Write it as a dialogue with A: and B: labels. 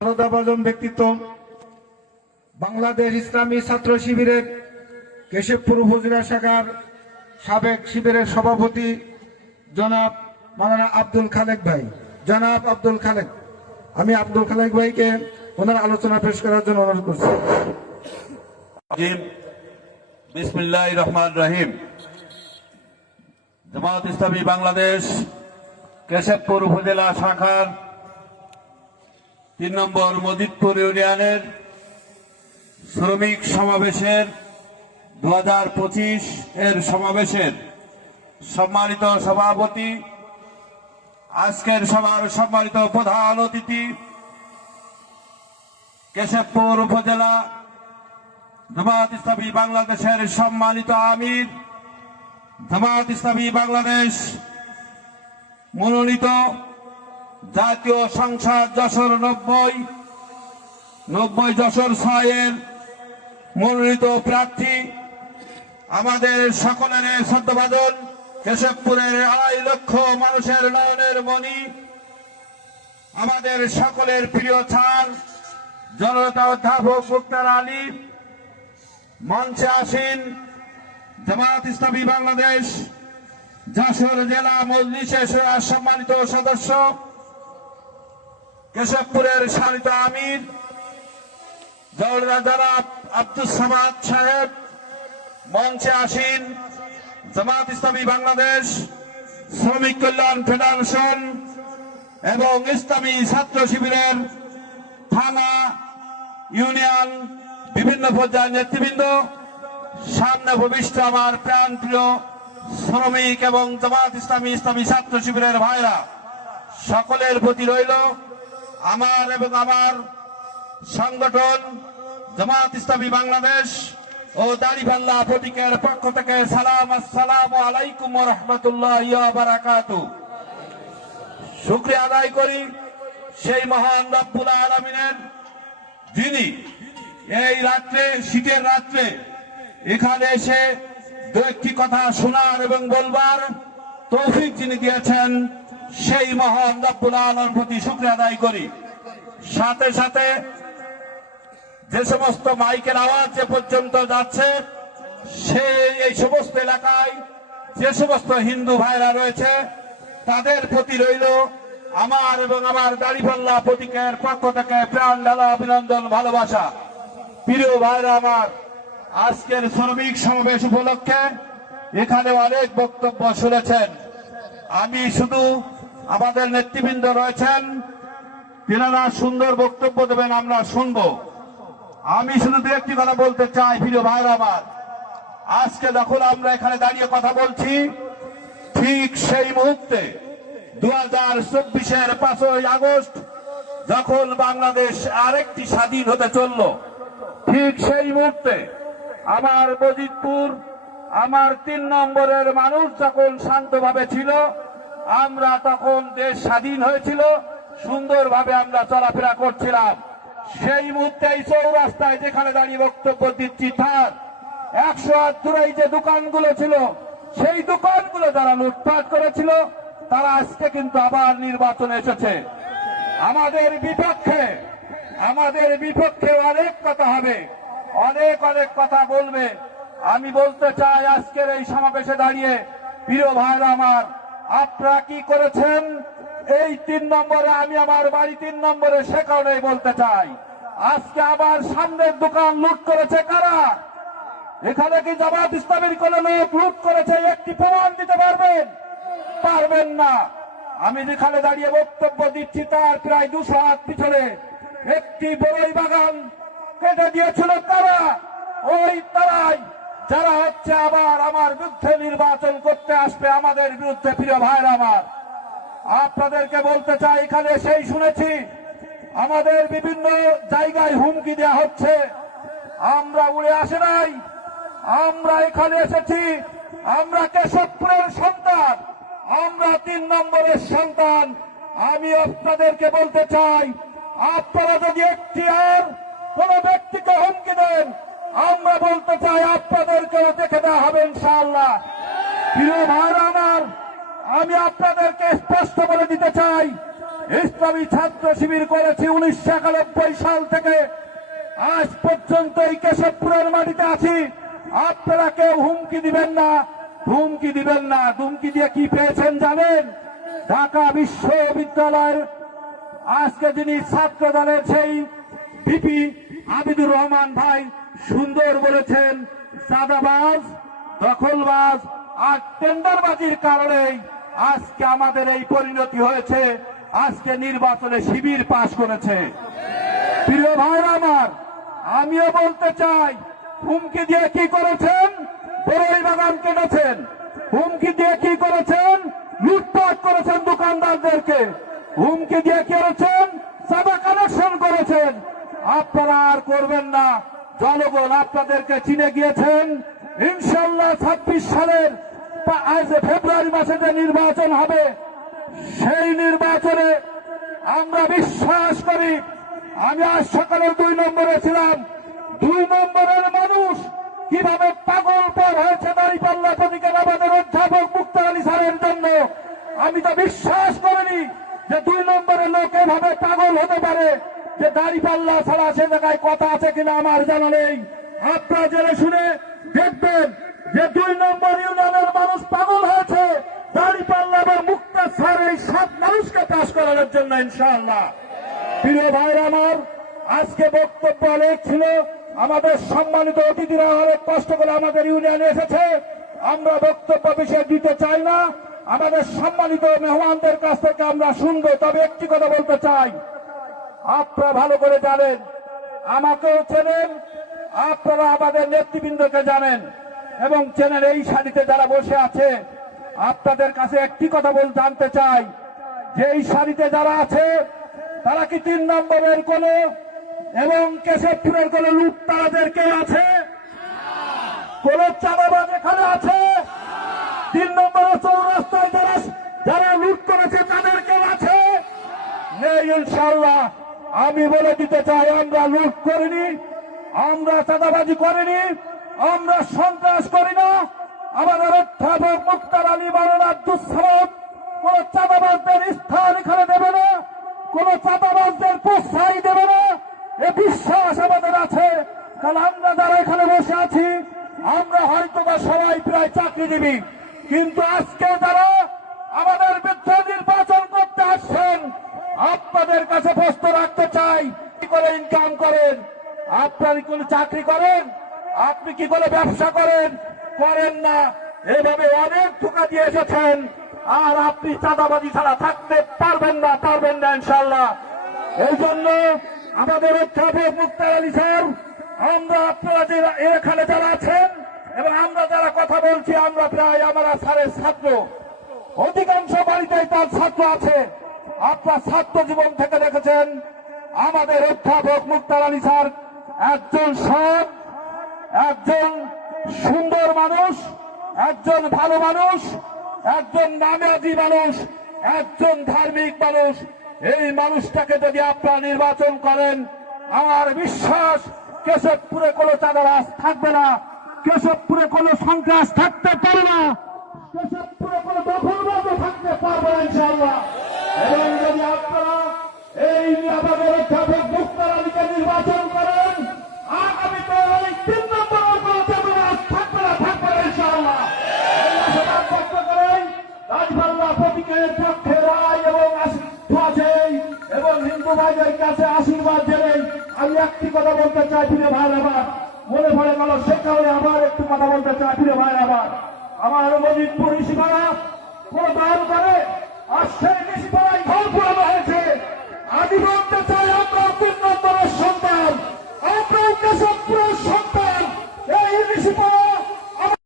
A: শ্রদ্ধাভাজন ব্যক্তিত্ব, বাংলাদেশ ইসলামী ছাত্র শিবিরের কেশবপুর উপজেলা শাখার সাবেক শিবিরের সভাপতি জনাব মাওলানা আব্দুল খালেক ভাই। জনাব আব্দুল খালেক, আমি আব্দুল খালেক ভাইকে ওনার আলোচনা পেশ করার জন্য অনুরোধ করছি।
B: বিসমিল্লাহ রহমান রহিম। জামাত ইসলামী বাংলাদেশ, কেশবপুর উপজেলা শাখার তিন নম্বর মজিদপুর ইউনিয়নের শ্রমিক সমাবেশের দু হাজার পঁচিশ এর সমাবেশের সম্মানিত সভাপতি, আজকের সভার সম্মানিত প্রধান অতিথি, কেশবপুর উপজেলা জামাত ইসলামী বাংলাদেশের সম্মানিত আমির জামাত ইসলামী বাংলাদেশ মনোনীত জাতীয় সংসদ যশোর নব্বই নব্বই যশোর ছয়ের মনোনীত প্রার্থী আমাদের সকলের শ্রদ্ধাভাজন কেশবপুরের আড়াই লক্ষ মানুষের নয়নের মণি, আমাদের সকলের প্রিয় ছান জনতা অধ্যাপক মুক্তার আলী, মঞ্চে আসীন জামাত ইসলামী বাংলাদেশ, যশোর জেলা মজলিসের সম্মানিত সদস্য। কেশবপুরের সারিত আমির জনাব আব্দুল সামাদ সাহেব, মঞ্চে আসীন জামাত ইসলামী বাংলাদেশ, শ্রমিক কল্যাণ ফেডারেশন এবং ইসলামী ছাত্র শিবিরের থানা, ইউনিয়ন, বিভিন্ন পর্যায়ের নেতৃবৃন্দ। সামনে ভবিষ্যৎ আমার প্রাণ প্রিয় শ্রমিক এবং জামাত ইসলামী ইসলামী ছাত্র শিবিরের ভাইরা, সকলের প্রতি রইল। আমার এবং আমার সংগঠন জামাত ইসলামী বাংলাদেশ ও দাড়িপাল্লা প্রতীকের পক্ষ থেকে সালাম, আসসালাম আলাইকুম রহমতুল্লাহ বারাকাতু। শুক্রিয়া আদায় করি সেই মহান রব্বুল আলমিনের যিনি এই রাত্রে, শীতের রাত্রে এখানে এসে দু একটি কথা শোনার এবং বলবার তৌফিক যিনি দিয়েছেন সেই মহান রব্বুল আলম প্রতি শুক্রিয়া আদায় করি। সাথে সাথে যে সমস্ত মাইকের আওয়াজ যে পর্যন্ত যাচ্ছে, সেই এই সমস্ত এলাকায় যে সমস্ত হিন্দু ভাইরা রয়েছে, তাদের প্রতি রইল আমার এবং আমার দাড়িপাল্লা প্রতীকের পক্ষ থেকে প্রাণ ঢালা অভিনন্দন, ভালোবাসা। প্রিয় ভাইরা আমার, আজকের শ্রমিক সমাবেশ উপলক্ষে এখানে অনেক বক্তব্য শুনেছেন। আমি শুধু আমাদের নেতৃবৃন্দ রয়েছেন। তেনারা সুন্দর বক্তব্য দেবেন, আমরা শুনব। আমি শুধু দু একটি কথা বলতে চাই, প্রিয় ভাইরা আমার। আজকে যখন আমরা এখানে দাঁড়িয়ে কথা বলছি ঠিক সেই মুহূর্তে দু হাজার চব্বিশের পাঁচই আগস্ট, যখন বাংলাদেশ আরেকটি স্বাধীন হতে চলল। ঠিক সেই মুহূর্তে, আমার মজিদপুর আমার তিন নম্বরের মানুষ যখন শান্তভাবে ছিল, আমরা তখন দেশ স্বাধীন হয়েছিল, সুন্দরভাবে আমরা চলাফেরা করছিলাম। সেই মুহূর্তে এই চৌরাস্তায় যেখানে দাঁড়িয়ে বক্তব্য দিচ্ছি তার, একশো হাত দূরেই যে দোকানগুলো ছিল, সেই দোকানগুলো যারা লুটপাট করেছিল, তারা আজকে কিন্তু আবার নির্বাচনে এসেছে। আমাদের বিপক্ষে আমাদের বিপক্ষে অনেক কথা হবে, অনেক অনেক কথা বলবে। আমি বলতে চাই আজকের এই সমাবেশে দাঁড়িয়ে, প্রিয় ভাইরা আমার, আপনারা কি করেছেন? এই তিন নম্বরে আমি আমার বাড়ি তিন নম্বরে সে কারণেই বলতে চাই। আজকে আবার সামনের দোকান লুট করেছে কারা? এখানে কি জামাত ইসলামের কোন লোক লুট করেছে? একটি প্রমাণ দিতে পারবেন? পারবেন না। আমি যেখানে দাঁড়িয়ে বক্তব্য দিচ্ছি তার প্রায় দুশো হাত পিছনে একটি বড়ই বাগান কেটে দিয়েছিল তারা। ওই তারাই যারা হচ্ছে আবার আমার বিরুদ্ধে নির্বাচন করতে আসবে, আমাদের বিরুদ্ধে প্রিয় ভাইরা আমার। আপনাদেরকে বলতে চাই, এখানে সেই শুনেছি, আমাদের বিভিন্ন জায়গায় হুমকি দেওয়া হচ্ছে। আমরা উড়ে আসে নাই। আমরা এখানে এসেছি। আমরা কেশবপুরের সন্তান। আমরা তিন নম্বরের সন্তান। আমি আপনাদেরকে বলতে চাই, আপনারা যদি একটি আর কোন ব্যক্তিকে হুমকি দেন আমরা বলতে চাই আপনাদেরকেও দেখে দেওয়া হবে ইনশাআল্লাহ। প্রিয় ভাইরা আমার, আমি আপনাদেরকে স্পষ্ট করে দিতে চাই, ইসলামী ছাত্র শিবির করেছি উনিশশো একানব্বই সাল থেকে। আজ পর্যন্ত এই কেশবপুরের মাটিতে আছি। আপনারা কেউ হুমকি দিবেন না, হুমকি দিবেন না। হুমকি দিয়ে কি পেয়েছেন জানেন? ঢাকা বিশ্ববিদ্যালয়ের আজকে যিনি ছাত্র দলের সেই ভিপি আবিদুর রহমান ভাই সুন্দর বলেছেন সাদাবাজ, দখলবাজ আর টেন্ডারবাজির কারণেই আজকে আমাদের এই পরিণতি হয়েছে। আজকে নির্বাচনে শিবির পাশ করেছে। প্রিয় ভাইরা আমার, আমিও বলতে চাই, হুমকি দিয়ে কি করেছেন? বড়ই বাগান কেটেছেন। হুমকি দিয়ে কি করেছেন? লুটপাট করেছেন দোকানদারদেরকে। হুমকি দিয়ে কি করেছেন? সাদা কালেকশন করেছেন। আপনারা আর করবেন না। জনগণ আপনাদেরকে চিনে গিয়েছেন ইনশাল্লাহ ছাব্বিশ সালের আজ ফেব্রুয়ারি মাসে যে নির্বাচন হবে, সেই নির্বাচনে আমরা বিশ্বাস করি, আমি আজ সকালে দুই নম্বরে ছিলাম। দুই নম্বরের মানুষ কীভাবে পাগল পর হয়েছে নারী দাঁড়িপাল্লা প্রতীকের আমাদের অধ্যাপক মুক্তা আলী স্যারের জন্য, আমি তো বিশ্বাস করিনি যে দুই নম্বরের লোক এভাবে পাগল হতে পারে। যে দাড়ি পাল্লা ছাড়া সে জায়গায় কথা আছে কিনা আমার জানা নেই। আপনারা জেনে শুনে দেখবেন যে দুই নম্বর ইউনিয়নের মানুষ পাগল হয়েছে। দাড়ি পাল্লা বা মুক্তা স্যার এই সব মানুষকে পাশ করানোর জন্য ইনশাআল্লাহ। প্রিয় ভাইরা আমার, আজকে বক্তব্য অনেক ছিল। আমাদের সম্মানিত অতিথিরা অনেক কষ্ট করে আমাদের ইউনিয়নে এসেছে। আমরা বক্তব্য বিষয় দিতে চাই না। আমাদের সম্মানিত মেহমানদের কাছ থেকে আমরা শুনব। তবে একটি কথা বলতে চাই। আপনারা ভালো করে জানেন, আমাকেও চেনেন, আপনারা আমাদের নেতৃবৃন্দকে জানেন এবং চেনেন এই সারিতে যারা বসে আছে আপনাদের কাছে একটি কথা বল জানতে চাই, যে এই সারিতে যারা আছে, তারা কি তিন নম্বরের কোন এবং কেশবপুরের কোন লুট তারাদের কেউ আছে? কোন চাঁদাবাজ এখানে আছে? তিন নম্বরের চৌরাস্তায় যারা যারা লুট করেছে, তাদের কেউ আছে? নেই ইনশাল্লাহ আমি বলে দিতে চাই, আমরা লুট করিনি, আমরা চাঁদাবাজি করিনি, আমরা সন্ত্রাস করি না। আমাদের অধ্যাপক মুক্তার আলী মারানা দুঃসাহস কোন চাঁদাবাজদের স্থান এখানে দেবে না, কোন চাঁদাবাজদের প্রশ্রয় দেবে না। এ বিশ্বাস আমাদের আছে, কারণ আমরা যারা এখানে বসে আছি, আমরা হয়তো বা সবাই প্রায় চাকরি চাকরিজীবী। কিন্তু আজকে যারা আমাদের বিরুদ্ধে নির্বাচন করতে আসছেন আপনাদের কাছে প্রশ্ন রাখতে চাই। কি করে ইনকাম করেন? আপনার কোন চাকরি করেন? আপনি কি করে ব্যবসা করেন? করেন না। এভাবে অনেক ধোকা দিয়ে এসেছেন। আর আপনি চাঁদাবাজি ছাড়া থাকতে পারবেন না পারবেন না ইনশাল্লাহ এই জন্য আমাদের অধ্যাপক মুক্তার আলী স্যার, আমরা আপনারা যে এখানে যারা আছেন এবং আমরা যারা কথা বলছি, আমরা প্রায়, আমরা স্যারের ছাত্র অধিকাংশ বাড়িতেই তার ছাত্র আছে। আপনার ছাত্র জীবন থেকে দেখেছেন, আমাদের অধ্যাপক মুক্তার আলী স্যার একজন সৎ, একজন সুন্দর মানুষ, একজন ভালো মানুষ, একজন নামাজি মানুষ, একজন ধার্মিক মানুষ। এই মানুষটাকে যদি আপনারা নির্বাচন করেন, আমার বিশ্বাস কেশবপুরে কোনো চাঁদাবাস থাকবে না, কেশবপুরে কোনো সন্ত্রাস থাকতে পারে না, কেশবপুরে কোনো দখলবাজও থাকতে পারবে না ইনশাআল্লাহ। এবং যদি আপনারা এই আমাদের অধ্যাপক মুক্তার আলীকে নির্বাচন করেন আগামীতে এই তিন থাকবে এবং কাছে আশীর্বাদ দেবেন আমি একটি কথা বলতে চাই ফিরে ভাই আবার। মনে পড়ে গেল সে আবার একটু কথা বলতে চাই ভাই আবার। আমার মজিদপুর সীমানা কোন দান করে আমি বলতে চাই আমরা তিন সন্তান। আমরা দেশের পুরো সন্তান